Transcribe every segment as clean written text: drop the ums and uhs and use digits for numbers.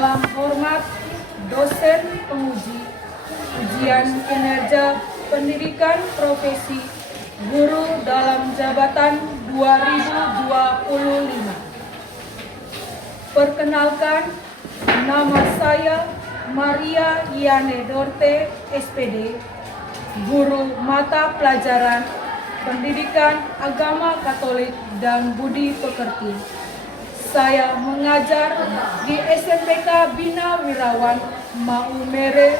Salam hormat dosen penguji ujian kinerja pendidikan profesi guru dalam jabatan 2025. Perkenalkan, nama saya Maria Yane Dorte, SPD, guru mata pelajaran Pendidikan Agama Katolik dan Budi Pekerti. Saya mengajar di SMPK Bina Wirawan, Maumere,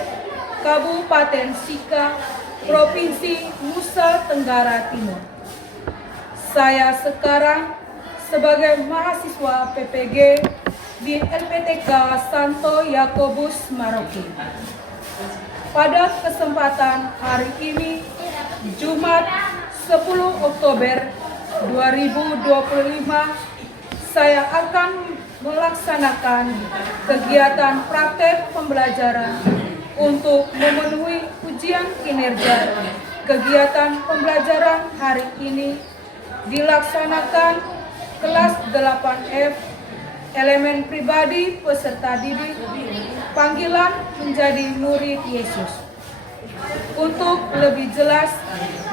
Kabupaten Sika, Provinsi Nusa Tenggara Timur. Saya sekarang sebagai mahasiswa PPG di LPTK Santo Yakobus Maroke. Pada kesempatan hari ini, Jumat 10 Oktober 2025, saya akan melaksanakan kegiatan praktek pembelajaran untuk memenuhi ujian kinerja. Kegiatan pembelajaran hari ini dilaksanakan kelas 8F, elemen pribadi peserta didik, panggilan menjadi murid Yesus. Untuk lebih jelas,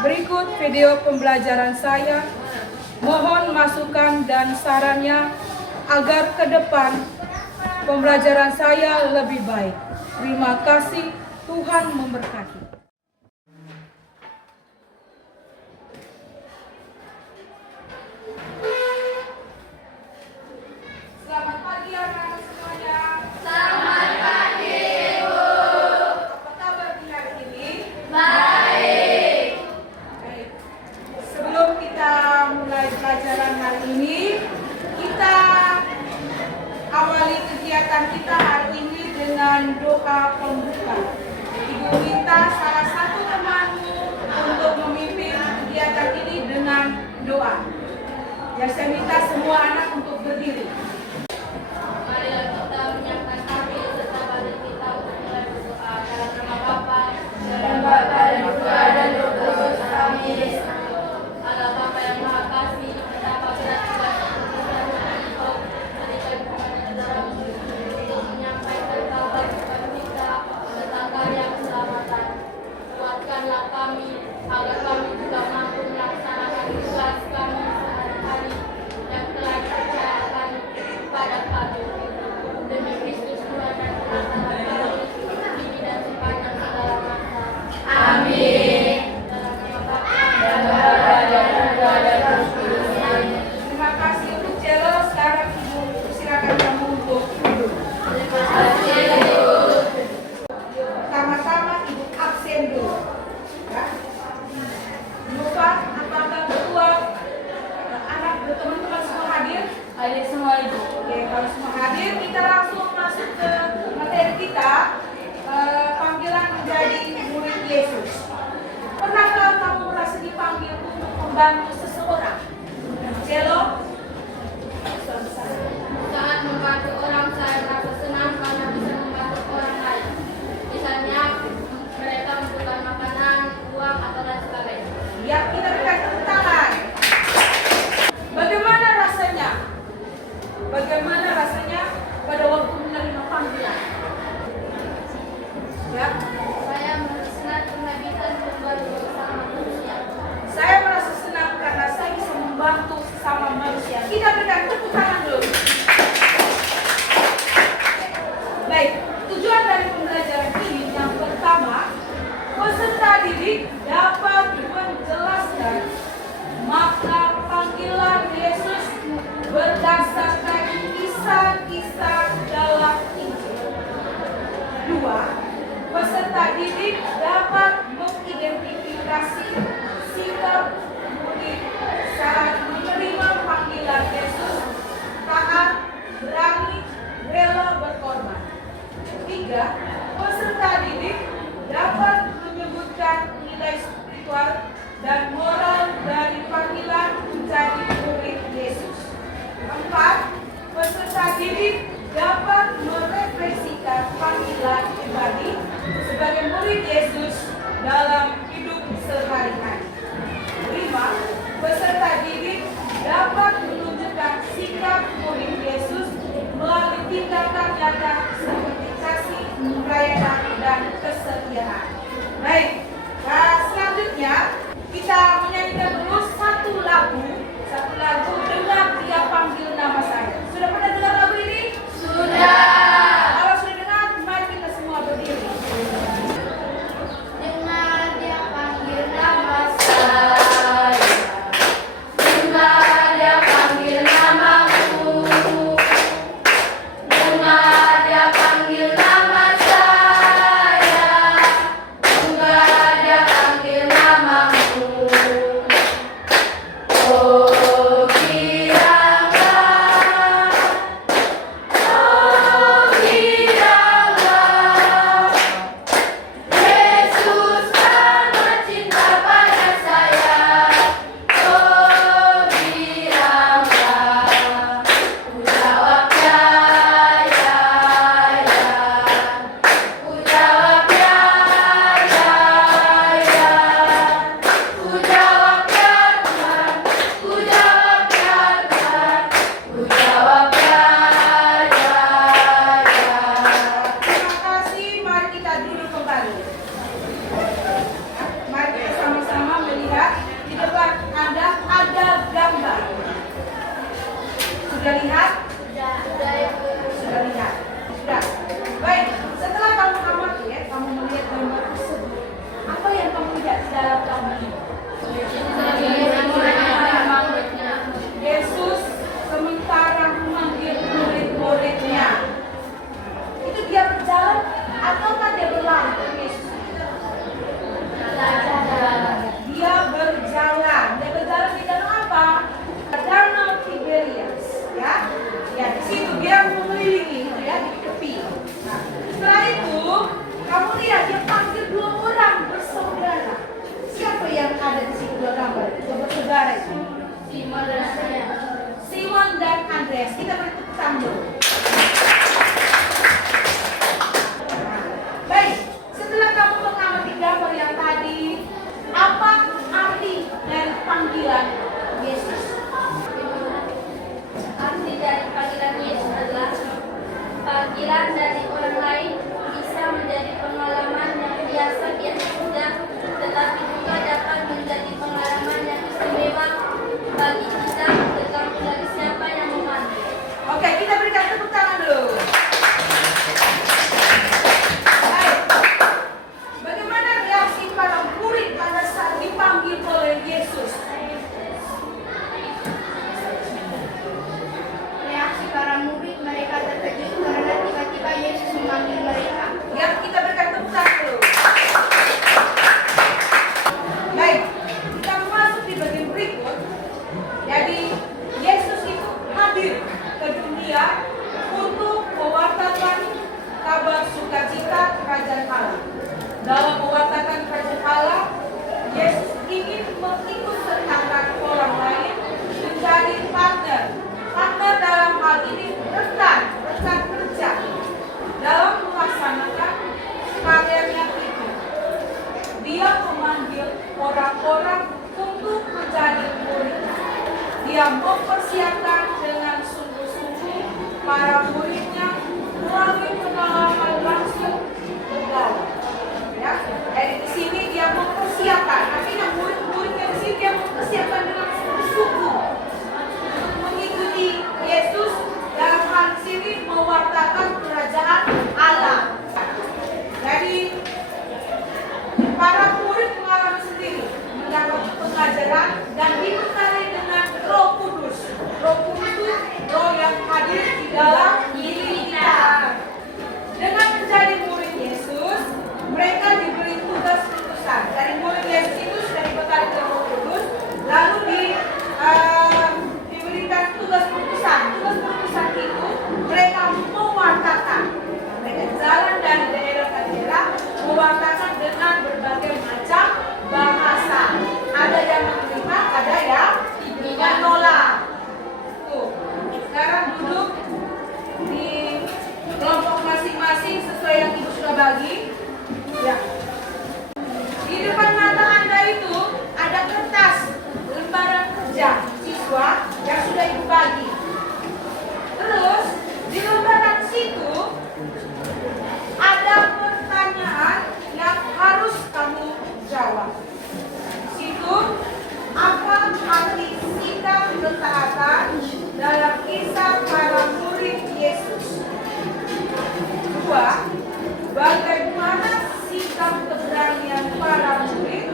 berikut video pembelajaran saya. Mohon masukan dan sarannya agar ke depan pembelajaran saya lebih baik. Terima kasih, Tuhan memberkati. Selamat pagi anak-anak semuanya. Selamat pagi, Bu. Apa kabar di hari ini? Baik. Baik. Sebelum kita mulai pelajaran hari ini, kita awali kegiatan kita hari ini dengan doa pembuka. Ibu minta salah satu temanmu untuk memimpin kegiatan ini dengan doa. Ya, saya minta semua anak untuk berdiri. Marilah kita menyiapkan hati serta badan kita untuk mulai berdoa. Dalam nama Bapa dan Bapa dan Putra dan Roh Kudus. Amin. Allah Bapa yang Maha Kasih, betapa berat tugas kita Engkau berikan kepada dalam untuk menyampaikan kabar kepada kita tentang karya keselamatan. Kuatkanlah kami agar kami juga mampu melaksanakan tugas kami sehari-hari yang telah dipercayakan kepada kami. Demi Kristus Tuhan dan penantara kami, kini dan sepanjang segala masa. Amin. Dalam nama Bapa dan Bapa dan Putra dan Roh Kudus. Amin. Terima kasih untuk Celo. Sekarang Ibu silakan kamu untuk duduk. Terima kasih, Bu. Pertama-tama Ibu absen dulu. Ya. Lupa apakah ketua anak teman-teman semua hadir? Hadir semua, Ibu. Oke, kalau semua hadir, kita langsung masuk ke materi kita, panggilan menjadi murid Yesus. Pernahkah kamu merasa dipanggil untuk membantu seseorang? Celo? Saat membantu orang, saya merasa senang karena bisa membantu orang lain. Misalnya, mereka membutuhkan makanan, uang, atau lain sebagainya. Ya, kita berikan tepuk tangan. Bagaimana rasanya? Bagaimana rasanya pada waktu menerima panggilan? Ya, Saya merasa senang karena bisa membantu bersama manusia. saya merasa senang karena saya bisa membantu sesama manusia. Kita berikan tepuk tangan dulu. Baik, tujuan dari pembelajaran ini yang pertama, peserta didik dapat menjelaskan makna panggilan Yesus berdasarkan kisah-kisah dalam Injil. Dua, peserta didik dapat mengidentifikasi sikap murid saat menerima panggilan Yesus, taat, berani, rela berkorban. Tiga, peserta didik dapat menyebutkan nilai spiritual dan moral dari panggilan menjadi murid Yesus. Empat, peserta didik dapat merefleksikan panggilan pribadi sebagai murid Yesus dalam hidup sehari-hari. Lima, peserta didik dapat menunjukkan sikap murid Yesus melalui tindakan nyata orang untuk menjadi murid. Dia mempersiapkan dengan sungguh-sungguh para muridnya melalui pengalaman langsung bergaul. Ya, dari di sini dia mempersiapkan. Artinya murid-muridnya di sini dia mempersiapkan dengan sungguh-sungguh untuk mengikuti Yesus dalam hal sini mewartakan kerajaan Allah. Jadi para murid mengalami sendiri mendapat pengajaran dan dibekali dengan Roh Kudus. Roh Kudus itu Roh yang hadir di dalam diri kita. Dengan menjadi murid Yesus, mereka diberi tugas khususan. Dari murid Yesus itu sudah dibekali dengan Roh Kudus, lalu diberikan tugas khususan. Tugas khususan itu mereka mewartakan. Mereka jalan dari daerah ke daerah, mewartakan dengan berbagai macam bahasa. Ada yang menerima, ada yang menolak. Tuh, sekarang duduk di kelompok masing-masing sesuai yang ibu sudah bagi. Ya. Di depan mata Anda itu ada kertas lembaran kerja siswa yang sudah ibu bagi. Terus di lembaran situ ada pertanyaan yang harus kamu jawab. Situ, apa arti sikap ketaatan dalam kisah para murid Yesus? Dua, bagaimana sikap keberanian para murid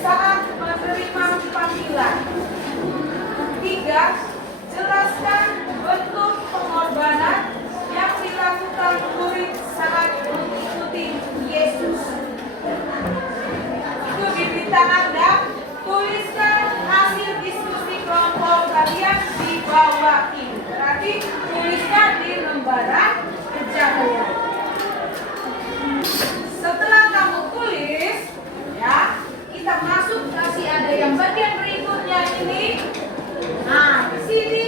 saat menerima panggilan? Tiga, jelaskan bentuk pengorbanan yang dilakukan murid saat mengikuti Yesus. Itu di berita Anda, tuliskan hasil diskusi kelompok kalian di bawah ini. Berarti tuliskan di lembaran kerja kalian. Setelah kamu tulis, ya, kita masuk kasih ada yang bagian berikutnya ini. Nah, di sini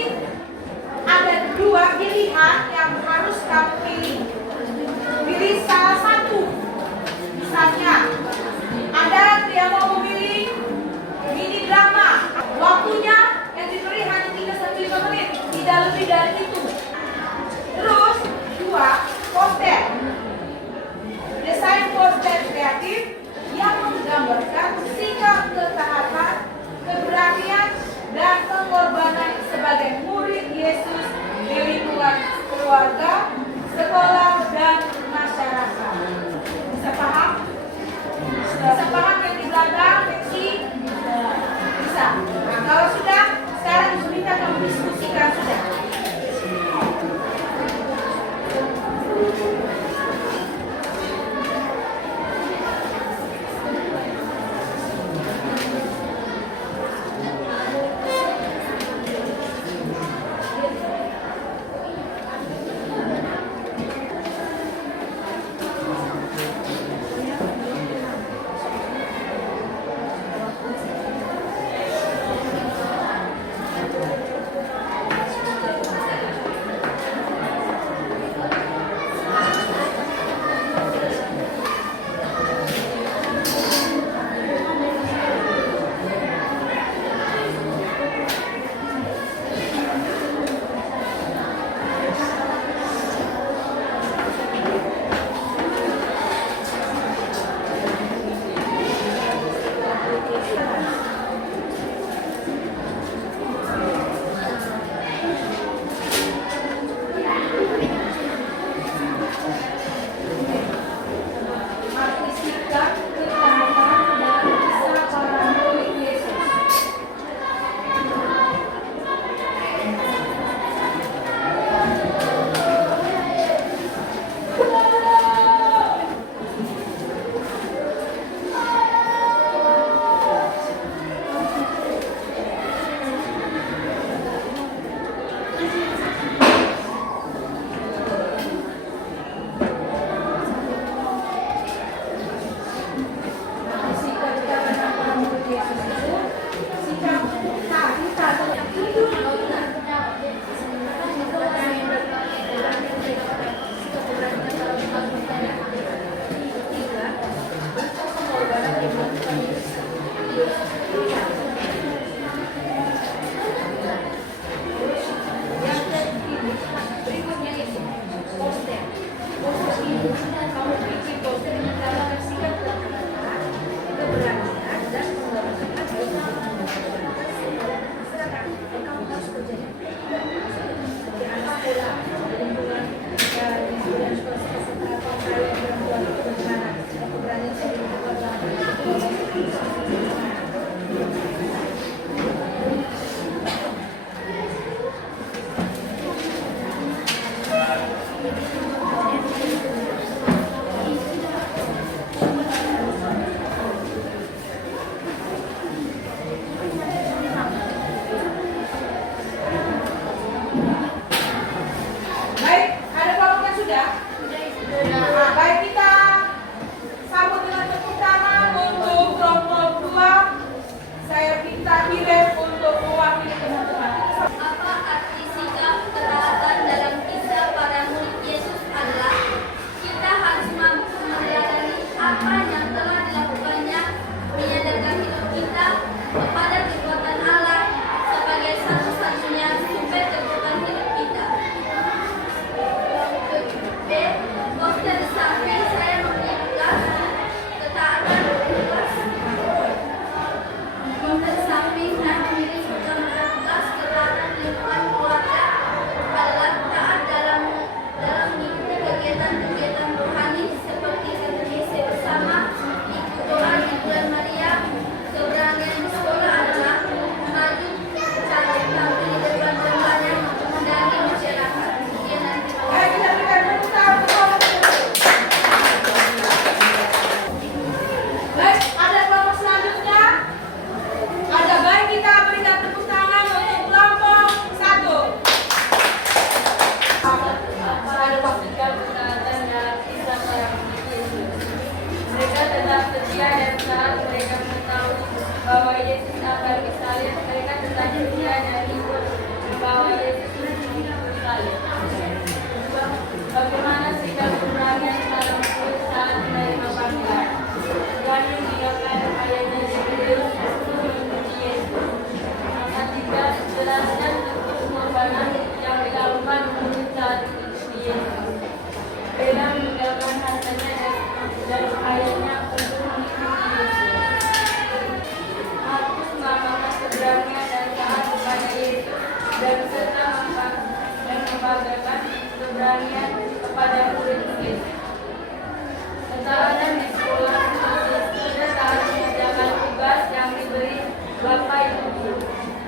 ada dua pilihan yang harus kamu pilih. Pilih salah satu. Misalnya, ada yang mau memilih mini drama. Waktunya yang diberi hanya 3-5 menit, tidak lebih dari itu. Terus, dua, poster. Desain poster kreatif yang menggambarkan sikap ketaatan, keberanian, dan pengorbanan sebagai murid Yesus di lingkungan keluarga, sekolah, dan masyarakat. Bisa paham? Bisa paham yang di belakang? keberanian kepada murid-murid. Keteladan di sekolah sudah saat mengerjakan tugas yang diberi Bapak Ibu guru.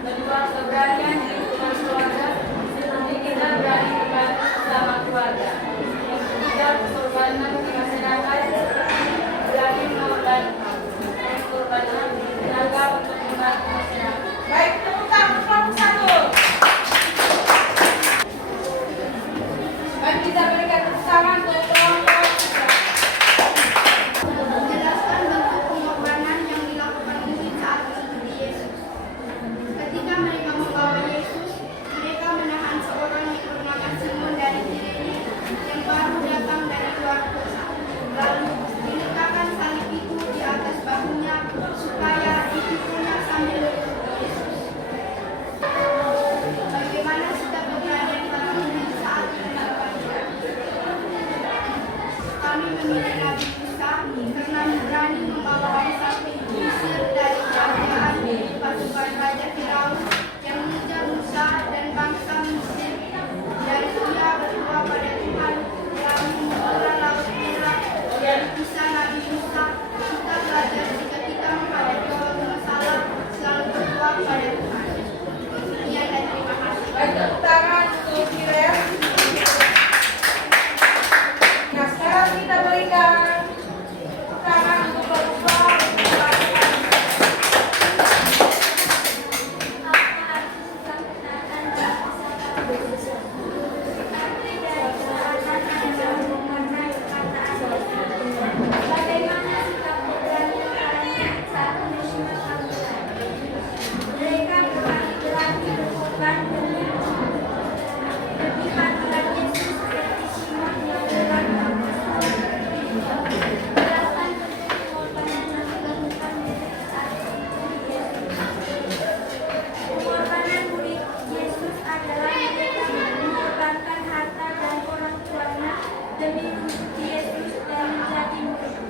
Kedua, keberanian di lingkungan keluarga seperti kita berani membantu sesama keluarga. Yang ketiga, pengorbanan di masyarakat seperti berani mengorbankan tenaga untuk membantu masyarakat. Baik, tepuk tangan kelompok satu. Baik, kita berikan tepuk tangan untuk kelompok tiga. Menjelaskan bentuk pengorbanan yang dilakukan murid saat mengikuti Yesus. Ketika mereka membawa Yesus, mereka menahan seorang yang bernama Simon dari Kirene yang baru datang dari luar kota. Lalu diletakkan salib itu di atas bahunya supaya dipikulnya sambil mengikuti Yesus. Bagaimana sikap keberanian para murid saat menangkap Kami memilih Nabi Musa karena berani membawa bangsa Mesir dari kerajaan pasukan Raja Firaun yang mengejar Musa dan bangsa Mesir, dan ia berdoa pada Tuhan lalu membelah laut merah. Dari kisah Nabi Musa kita belajar jika kita menghadapi suatu masalah selalu berdoa pada Tuhan. Sekian dan terima kasih. Baik, tepuk tangan untuk Kirem. Nah, sekarang kita berikan tepuk tangan untuk Bapak. Bagaimana sikap keberanian kalian saat menerima panggilan? Mereka berani berkorban demi panggilan Yesus seperti Simon yang berani menjelaskan bentuk pengorbanan yang dilakukan murid saat mengikuti Yesus. Pengorbanan murid Yesus adalah mereka mengorbankan harta dan orang tuanya demi mengikuti Yesus dan menjadi muridnya.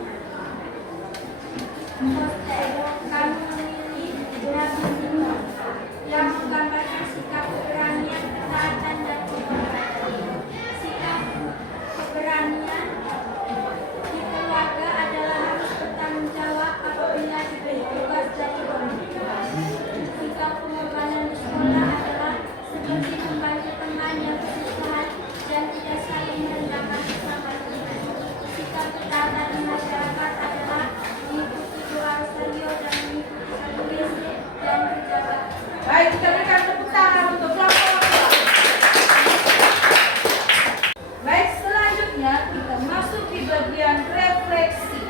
Kami memilih Nabi Simon yang menggambarkan sikap keberanian, ketaatan, dan pengorbanan. Sikap keberanian di keluarga adalah harus bertanggung jawab apabila diberi tugas dari orang tua. Sikap pengorbanan di sekolah adalah seperti membantu teman yang kesusahan dan tidak saling merendahkan sesama teman. Sikap ketaatan di masyarakat adalah mengikuti doa rosario dan mengikuti satu WC dan menjaga. Baik, kita berikan tepuk tangan untuk kelompok dua. Baik, selanjutnya kita masuk di bagian refleksi.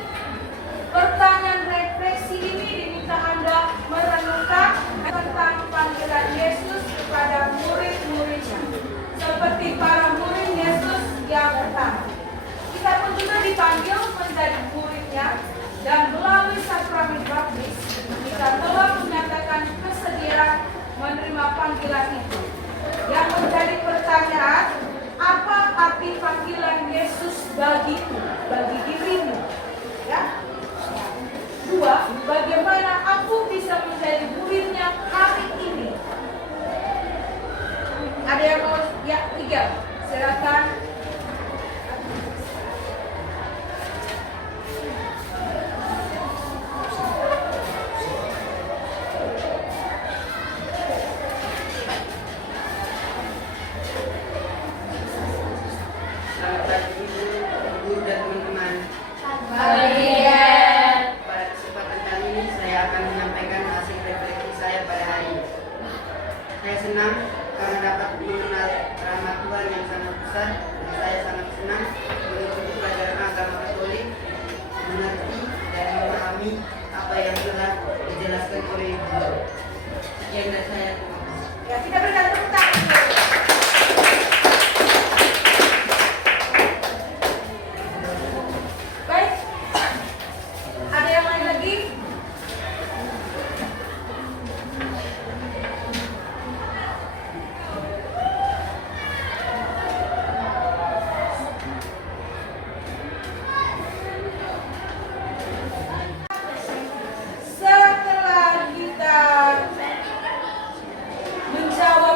Pertanyaan refleksi ini diminta Anda merenungkan tentang panggilan Yesus kepada murid-muridnya. Seperti para murid Yesus yang pertama. Kita pun juga dipanggil menjadi muridnya, dan melalui sakramen baptis kita telah menyatakan kesediaan menerima panggilan itu. Yang menjadi pertanyaan, apa arti panggilan Yesus bagiku, bagi dirimu? Ya. Dua, bagaimana aku bisa menjadi muridnya hari ini? Ada yang mau? Ya, tiga. Silakan. Selamat pagi Ibu, Guru dan teman-teman. Pada kesempatan kali ini saya akan menyampaikan hasil refleksi saya pada hari ini. Saya senang karena dapat mengenal rahmat Tuhan yang sangat besar, dan saya sangat senang mengikuti pelajaran agama Katolik, mengerti dan memahami apa yang telah dijelaskan oleh Ibu. Sekian dari saya, terima kasih. Ya, kita berikan tepuk tangan. Baik. Ada yang lain lagi? Setelah kita menjawab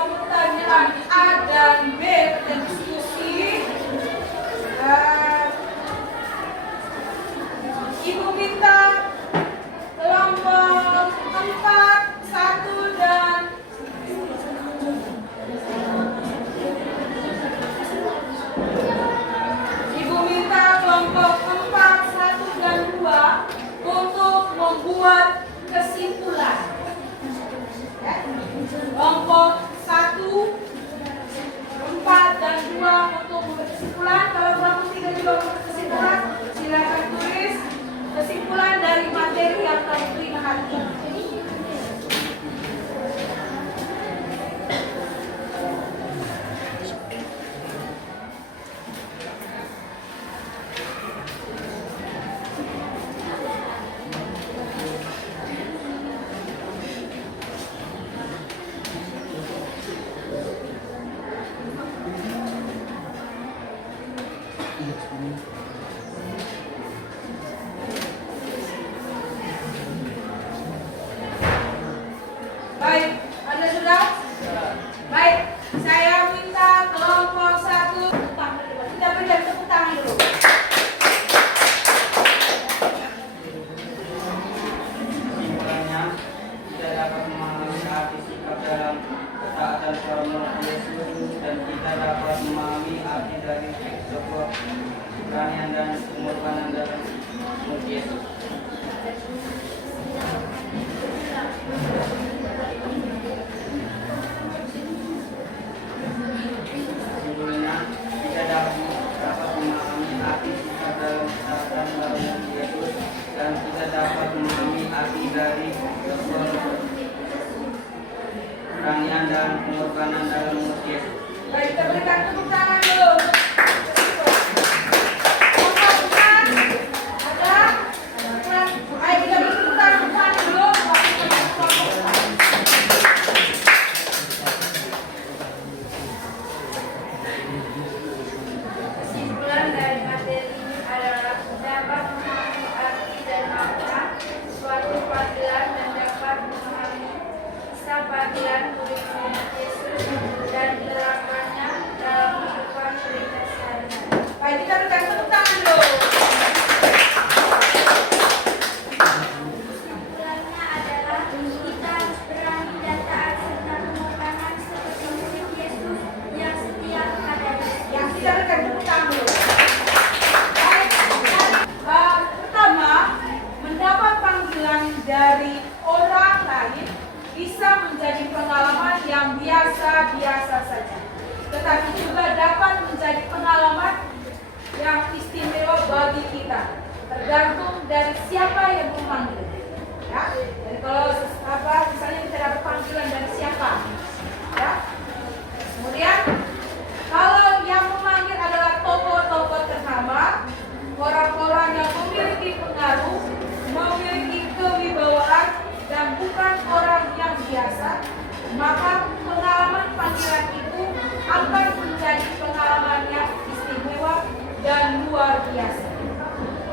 Baik, Anda sudah? Baik, saya minta kelompok 1 kita berikan tepuk tangan dulu. Kesimpulannya, kita dapat memahami arti sikap dalam ketaatan kepada Tuhan Yesus dan kita dapat memahami arti dari sebuah keberanian dan pengorbanan dalam Tuhan Yesus. Kesimpulannya, kita dapat memahami arti sikap dalam ketaatan kepada Tuhan Yesus dan kita dapat memahami arti dari sebuah keberanian dan pengorbanan dalam Tuhan Yesus. Baik, kita berikan tepuk tangan dulu. Ada? Ayo kita beri tepuk tangan dulu. Kesimpulan dari materi ini adalah dapat memahami arti dan makna suatu panggilan dan dapat memahami kisah panggilan murid-murid Yesus dan menerapkannya dalam kehidupan mereka sehari-hari. Baik, kita berikan tepuk tangan dulu. Kesimpulannya adalah kita harus berani dan taat serta mengutamakan seperti murid Yesus yang setia kepada Yesus. Yang kita berikan tepuk tangan dulu. Baik, pertama, mendapat panggilan dari orang lain bisa menjadi pengalaman yang biasa-biasa saja. Tetapi juga dapat menjadi pengalaman yang istimewa bagi kita. Tergantung dari siapa yang memanggil. Ya, jadi kalau misalnya kita dapat panggilan dari siapa, ya. Kemudian kalau yang memanggil adalah tokoh-tokoh ternama, orang-orang yang memiliki pengaruh, memiliki kewibawaan dan bukan orang yang biasa, maka pengalaman panggilan itu akan menjadi pengalaman yang istimewa dan luar biasa.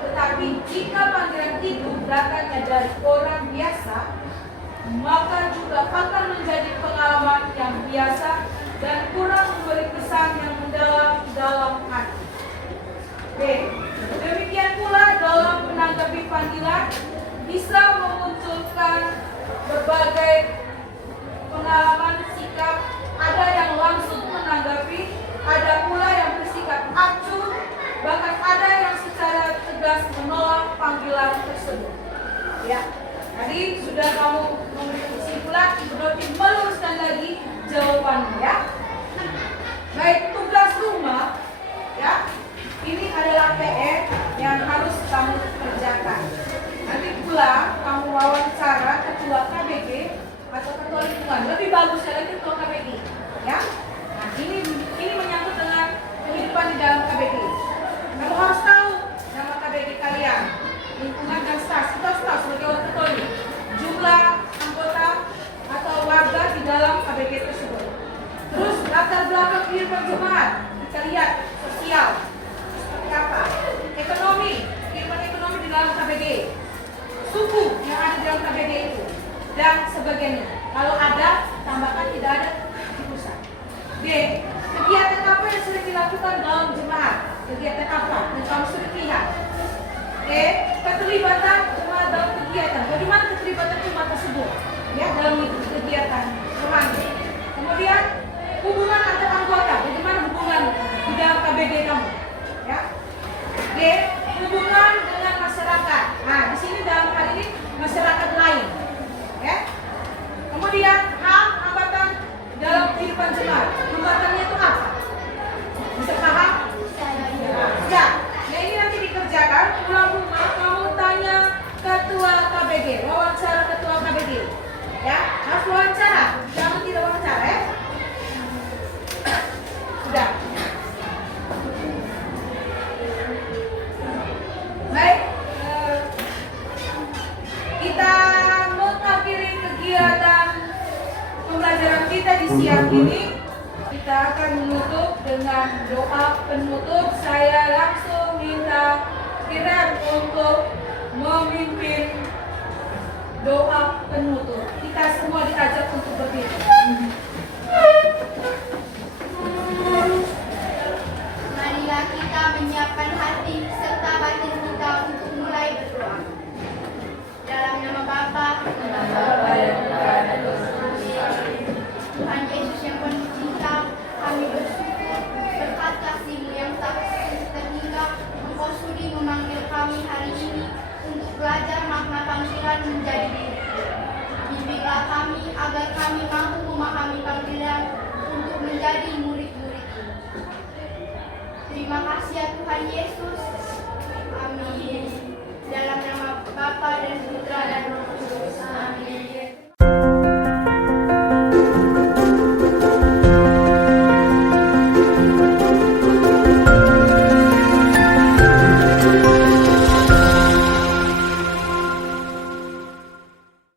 Tetapi jika panggilan itu datangnya dari orang biasa, maka juga akan menjadi pengalaman yang biasa dan kurang memberi kesan yang mendalam dalam hati. Oke, demikian pula dalam menanggapi panggilan bisa memunculkan berbagai pengalaman sikap. Ada yang langsung menanggapi, ada pula yang bersikap acuh, bahkan ada yang secara tegas menolak panggilan tersebut. Ya, tadi sudah kamu memberi kesimpulan, berarti meluruskan lagi jawabannya ya. Baik, tugas rumah ya. Ini adalah PR yang harus kamu kerjakan. Nanti pulang kamu wawancara ketua KBG atau ketua lingkungan. Lebih bagusnya lagi ketua KBG, ya. Nah, ini menyangkut dengan kehidupan di dalam KBG. Kamu harus tahu nama KBG kalian, lingkungan dan stas. Kita harus tahu sebagai orang ketua ini, jumlah anggota atau warga di dalam KBG tersebut. Terus latar belakang kehidupan jemaat, kita lihat sosial seperti apa, ekonomi, kehidupan ekonomi di dalam KBG, suku yang ada di dalam KBG itu, dan sebagainya. Kalau ada, tambahkan, tidak ada, dipusat. B. Kegiatan apa yang sering dilakukan dalam jemaat? Kegiatan apa yang kamu sering lihat? E. Keterlibatan jemaat dalam kegiatan. Bagaimana keterlibatan jemaat tersebut? Ya, dalam kegiatan jemaat. Kemudian hubungan antar anggota. Bagaimana hubungan di dalam KBG kamu? Ya. D. Hubungan dengan masyarakat. Nah, di sini dalam hal ini masyarakat lain. Ya. Kemudian hambatan dalam kehidupan jemaat. Hambatannya itu apa? Bisa paham? Ya. Ya, ini nanti dikerjakan. Pulang rumah kamu tanya ketua KBG, wawancara ketua KBG. Ya, harus wawancara. Jangan tidak wawancara ya. Sudah. Baik, kita mengakhiri kegiatan pembelajaran kita di siang ini. Kita akan menutup dengan doa penutup. Saya langsung minta Kiran untuk memimpin doa penutup. Kita semua diajak untuk belajar makna panggilan menjadi diri. Bimbinglah kami agar kami mampu memahami panggilan untuk menjadi murid-murid-Mu. Terima kasih ya Tuhan Yesus. Amin. Dalam nama Bapa dan Putra dan Roh Kudus. Amin.